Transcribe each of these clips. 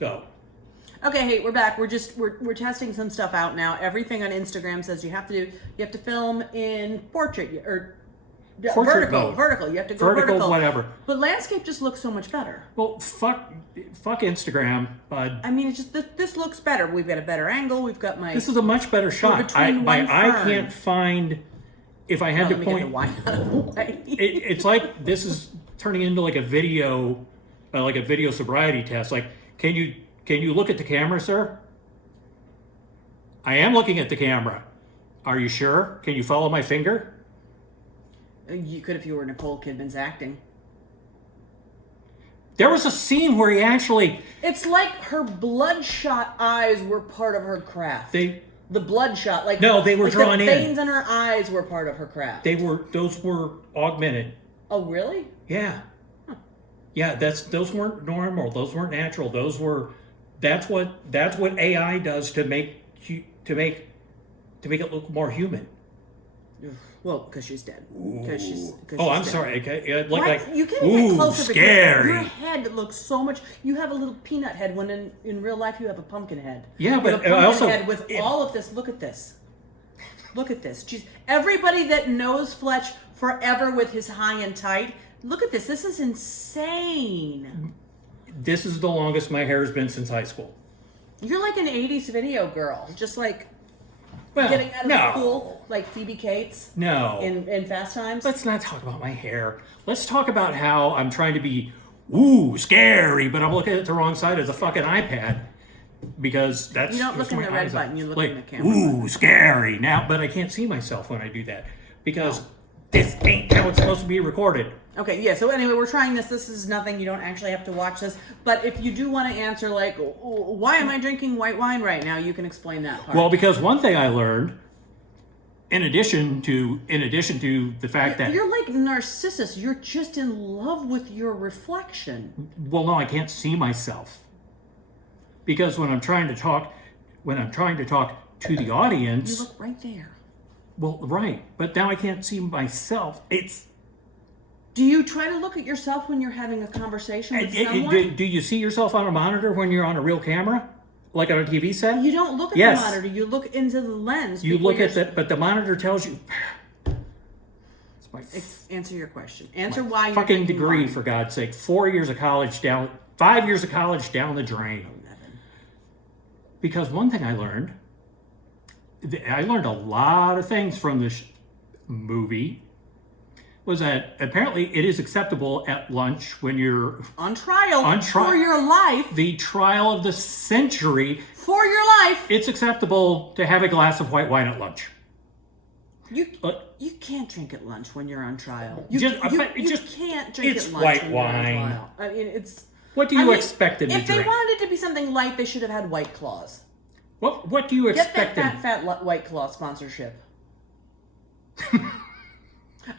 So. Okay, hey, we're back. We're testing some stuff out now. Everything on Instagram says you have to film in portrait or vertical. You have to go vertical. Whatever. But landscape just looks so much better. Well, fuck Instagram, bud. I mean, it's just this looks better. We've got a better angle. We've got my. This is a much better shot. I can't find. If I had to point, it's like this is turning into like a video sobriety test. Like, can you look at the camera, sir? I am looking at the camera. Are you sure? Can you follow my finger? You could if you were Nicole Kidman's acting. There was a scene where he actually... It's like her bloodshot eyes were part of her craft. The bloodshot, like... No, they were like drawn the in. veins in her eyes were part of her craft. Those were augmented. Oh, really? Yeah. Huh. Yeah, those weren't normal. Those weren't natural. Those were... That's what AI does to make it look more human. Well, because she's dead. I'm sorry. Okay. You can't get closer scary. Because your head looks so much. You have a little peanut head when in real life you have a pumpkin head. Yeah, you but have a pumpkin also head with all of this. Look at this. Look at this. Jeez. Everybody that knows Fletch forever with his high and tight. Look at this. This is insane. This is the longest my hair has been since high school. You're like an 80s video girl. Just like getting out of the pool like Phoebe Cates. No. In Fast Times. Let's not talk about my hair. Let's talk about how I'm trying to be scary, but I'm looking at the wrong side of the fucking iPad. Because that's... You don't look in the red button, you look in the camera. Scary. Now, but I can't see myself when I do that. Because this ain't how it's supposed to be recorded. Okay, yeah, so anyway, we're trying this. This is nothing. You don't actually have to watch this. But if you do want to answer, like, why am I drinking white wine right now, you can explain that part. Well, because one thing I learned, in addition to the fact that... You're like Narcissus. You're just in love with your reflection. Well, no, I can't see myself. Because when I'm trying to talk to the audience... You look right there. Well, right. But now I can't see myself. Do you try to look at yourself when you're having a conversation with someone? Do you see yourself on a monitor when you're on a real camera? Like on a TV set? You don't look at the monitor. You look into the lens. You look at but the monitor tells you... Answer your question. Answer why you're fucking degree, for God's sake. 5 years of college down the drain. Because one thing I learned a lot of things from this movie, was that apparently it is acceptable at lunch when you're on trial for your life. The trial of the century. For your life. It's acceptable to have a glass of white wine at lunch. You can't drink at lunch when you're on trial. You can't drink at lunch. It's white wine. I mean, it's... What do you expect them to drink? If they wanted it to be something light, they should have had White Claws. What do you expect them... Get that fat White Claw sponsorship.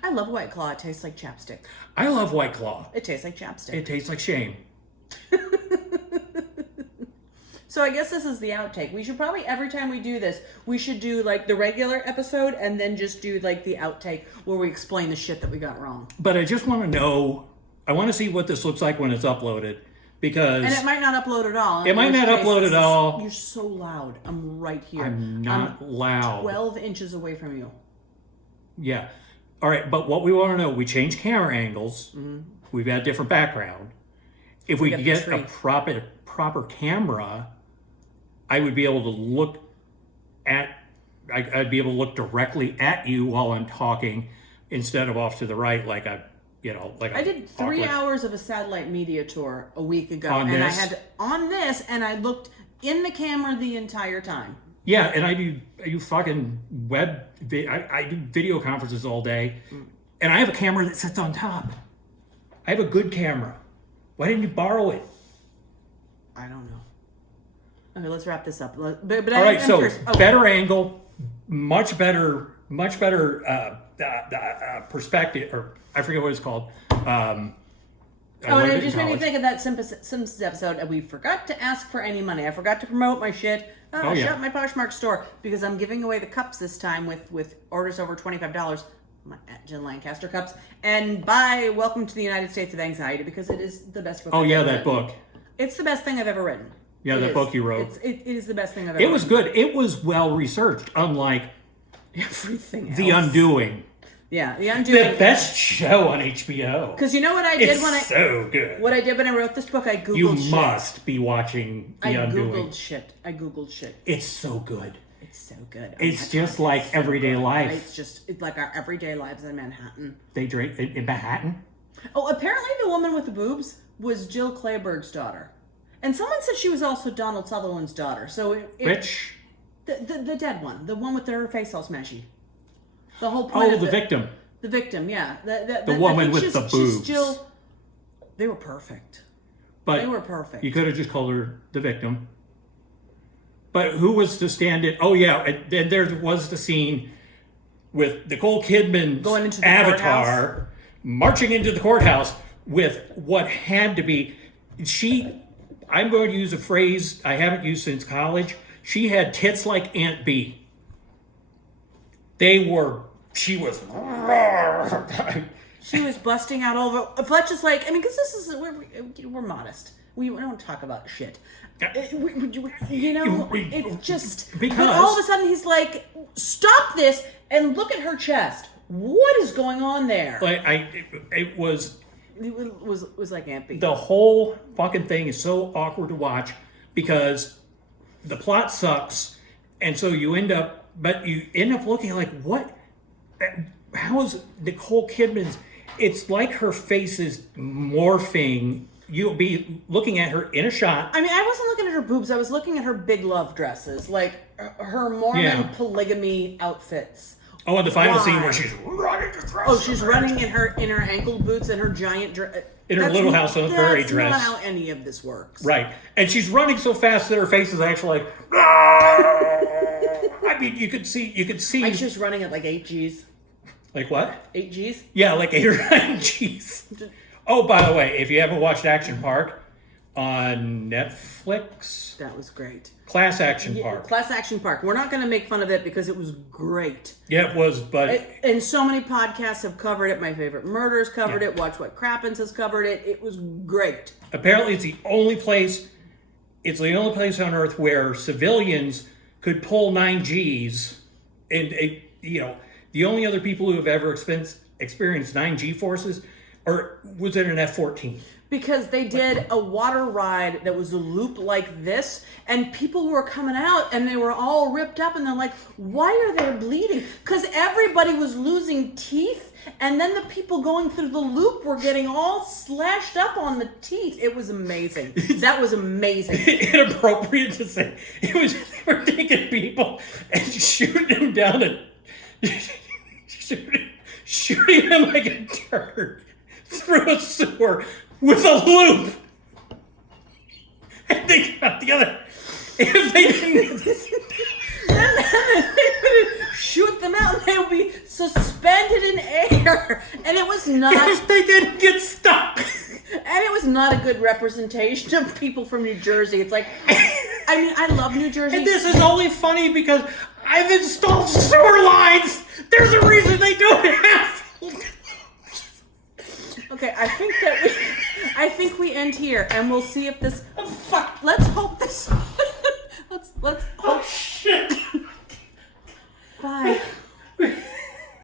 I love White Claw. It tastes like chapstick. I love White Claw. It tastes like chapstick. It tastes like shame. So I guess this is the outtake. We should probably, every time we do this, we should do like the regular episode and then just do like the outtake where we explain the shit that we got wrong. But I just want to know, I want to see what this looks like when it's uploaded. Because... And it might not upload at all. It might not upload at all. You're so loud. I'm right here. I'm not loud. 12 inches away from you. Yeah. All right, but what we want to know, we changed camera angles. Mm-hmm. We've got different background. If we could get a proper camera, I would be able to look at... I'd be able to look directly at you while I'm talking instead of off to the right like I did 3 hours of a satellite media tour a week ago. On this, and I looked in the camera the entire time. Yeah, and I do fucking I do video conferences all day, and I have a camera that sits on top. I have a good camera. Why didn't you borrow it? I don't know. Okay, let's wrap this up. But all right, so better angle, much better perspective, or I forget what it's called. And it just made me think of that Simpsons episode. And we forgot to ask for any money. I forgot to promote my shit. Shut my Poshmark store because I'm giving away the cups this time with orders over $25. My Jen Lancaster cups. And buy Welcome to the United States of Anxiety because it is the best book. Oh, yeah, that book. It's the best thing I've ever written. Yeah, that book you wrote. It is the best thing I've ever. It was good. It was well researched, unlike everything else. The Undoing. Yeah, The Undoing. The best show on HBO. Because you know what I did it's so good. What I did when I wrote this book, I Googled you shit. You must be watching The Undoing. I Googled shit. It's so good. It's so good. It's just like everyday life. It's like our everyday lives in Manhattan. They drink in Manhattan? Oh, apparently the woman with the boobs was Jill Clayburgh's daughter. And someone said she was also Donald Sutherland's daughter. So Which? The dead one. The one with her face all smashy. The whole point the victim. The victim, yeah. The woman with the boobs. Jill, they were perfect. They were perfect. You could have just called her the victim. But who was the stand-in? Oh, yeah. And there was the scene with Nicole Kidman's going into the avatar courthouse. Marching into the courthouse with what had to be... I'm going to use a phrase I haven't used since college. She had tits like Aunt B. She was busting out all over. Fletch is like, because this is, we're modest. We don't talk about shit. It's just, because, but all of a sudden he's like, stop this and look at her chest. What is going on there? It was like Aunt B. The whole fucking thing is so awkward to watch because the plot sucks, and so you end up looking like, what? How is Nicole Kidman's? It's like her face is morphing. You'll be looking at her in a shot. I wasn't looking at her boobs. I was looking at her big love dresses, like her Mormon polygamy outfits. Oh, and the final scene where she's running across. Oh, she's running in her ankle boots and her giant dress. In her Little House on the Prairie dress. That's not how any of this works. Right, and she's running so fast that her face is actually like. You could see. Like she's running at like 8 Gs. Like what? 8 Gs? Yeah, like 8 or 9 Gs. Oh, by the way, if you haven't watched Action Park on Netflix, that was great. Class Action Park. Class Action Park. We're not going to make fun of it because it was great. Yeah, it was, but and so many podcasts have covered it. My Favorite Murders covered it. Watch What Crappens has covered it. It was great. Apparently, it's the only place on Earth where civilians could pull 9 Gs, and the only other people who have ever experienced 9 G forces was in an F-14. Because they did a water ride that was a loop like this, and people were coming out, and they were all ripped up, and they're like, why are they bleeding? Because everybody was losing teeth, and then the people going through the loop were getting all slashed up on the teeth. It was amazing. That was amazing. Inappropriate to say. They were taking people and shooting them down shooting them like a turd through a sewer with a loop. And they got the other. If they didn't. And then they would shoot them out and they would be suspended in air. And it was not. If they didn't get stuck. And it was not a good representation of people from New Jersey. It's like, I love New Jersey. And this is only funny because I've installed sewer lines. There's a reason they don't have. Okay, I think we end here, and we'll see if this. Fuck. Let's hope